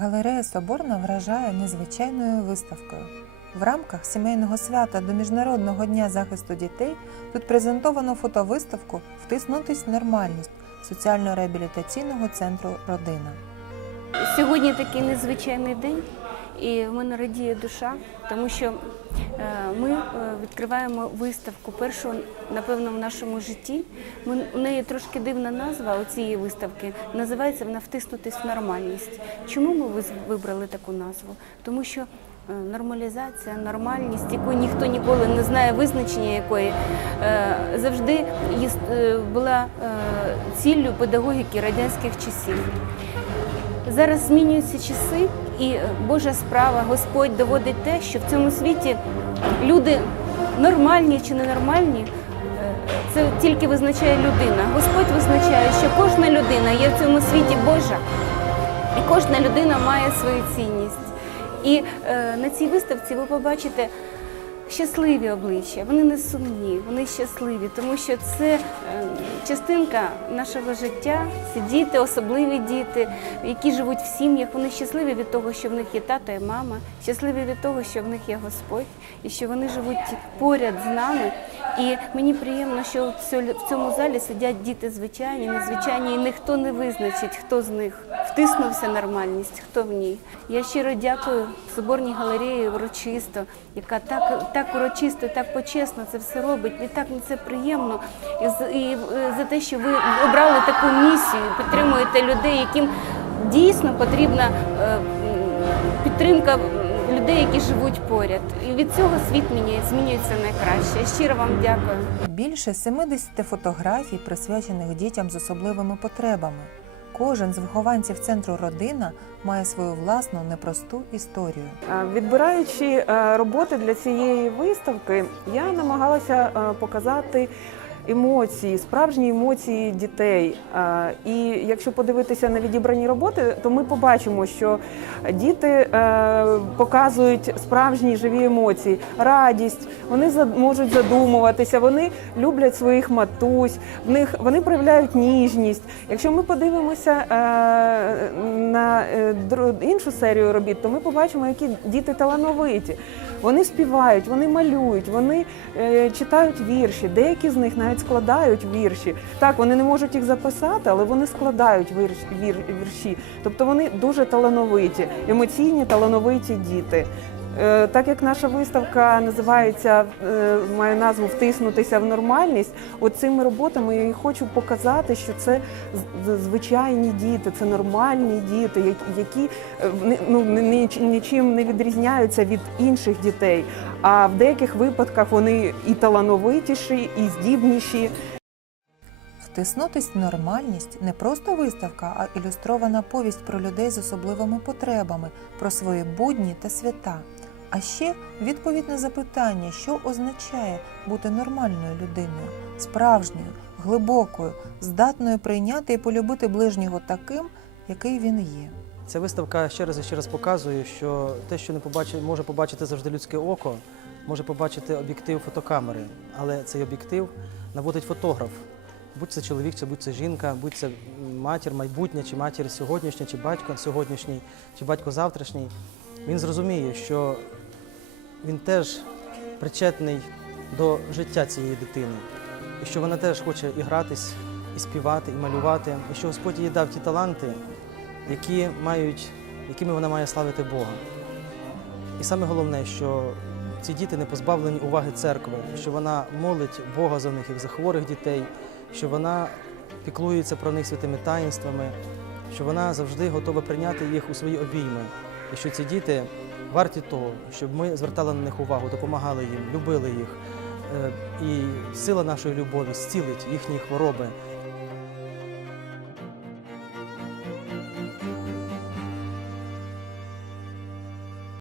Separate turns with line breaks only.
Галерея Соборна вражає незвичайною виставкою. В рамках сімейного свята до Міжнародного дня захисту дітей тут презентовано фотовиставку Втиснутись в нормальність соціально-реабілітаційного центру Родина.
Сьогодні такий незвичайний день, і в мене радіє душа, тому що е, ми е, відкриваємо виставку першу, напевно, в нашому житті. Ми, у неї трошки дивна назва у цієї виставки. Називається вона Втиснутись в нормальність. Чому ми вибрали таку назву? Тому що е, нормалізація, нормальність, якої ніхто ніколи не знає визначення якої, завжди була ціллю педагогіки радянських часів. Зараз змінюються часи, і е, Божа справа, Господь доводить те, що в цьому світі люди нормальні чи ненормальні, е, це тільки визначає людина. Господь визначає, що кожна людина є в цьому світі Божа, і кожна людина має свою цінність. І е, на цій виставці ви побачите щасливі обличчя, вони не сумні, вони щасливі, тому що це е, частинка нашого життя. Ці діти, особливі діти, які живуть в сім'ях. Вони щасливі від того, що в них є тато і мама, щасливі від того, що в них є Господь, і що вони живуть поряд з нами. І мені приємно, що в цьому залі сидять діти звичайні, незвичайні, і ніхто не визначить, хто з них втиснувся нормальність, хто в ній. Я щиро дякую Соборній галереї урочисто, яка так, так урочисто, так почесно це все робить. І так мені це приємно. І, і е, за те, що ви обрали таку місію, підтримуєте людей, яким дійсно потрібна е, підтримка людей, які живуть поряд. І від цього світ мені змінюється найкраще. Щиро вам дякую.
Більше 70 фотографій, присвячених дітям з особливими потребами. Кожен з вихованців центру Родина має свою власну непросту історію.
Е, Відбираючи е, роботи для цієї виставки, я намагалася е, показати емоції, справжні емоції дітей. І якщо подивитися на відібрані роботи, то ми побачимо, що діти е, показують справжні живі емоції, радість, вони можуть задумуватися, вони люблять своїх матусь, в них вони проявляють ніжність. Якщо ми подивимося е, на е, іншу серію робіт, то ми побачимо, які діти талановиті. Вони співають, вони малюють, вони читають вірші. Деякі з них навіть складають вірші. Так, вони не можуть їх записати, але вони складають вірш, вір, вірші. Тобто вони дуже талановиті, емоційні, талановиті діти. Е, Так як наша виставка називається, е, має назву Втиснутися в нормальність, от цими роботами я і хочу показати, що це звичайні діти, це нормальні діти, які- е, ну, нічим не відрізняються від інших дітей. А в деяких випадках вони і талановитіші, і здібніші.
Втиснутись в нормальність не просто виставка, а ілюстрована повість про людей з особливими потребами, про свої будні та свята. А ще відповідь на запитання, що означає бути нормальною людиною, справжньою, глибокою, здатною прийняти і полюбити ближнього таким, який він є.
Ця виставка ще раз і ще раз показує, що те, що не побачить, може побачити завжди людське око, може побачити об'єктив фотокамери, але цей об'єктив наводить фотограф. Будь це чоловік, чи будь це жінка, будь це матір майбутня, чи матір сьогоднішня, чи батько сьогоднішній, чи батько завтрашній. Він зрозуміє, що він теж причетний до життя цієї дитини, і що вона теж хоче і гратись, і співати, і малювати, і що Господь їй дав ті таланти, які мають, якими вона має славити Бога. І саме головне, що ці діти не позбавлені уваги церкви, що вона молить Бога за них, як за хворих дітей, що вона піклується про них святими таїнствами, що вона завжди готова прийняти їх у свої обійми, і що ці діти варті того, щоб ми звертали на них увагу, допомагали їм, любили їх. Е, І сила нашої любові зцілить їхні хвороби,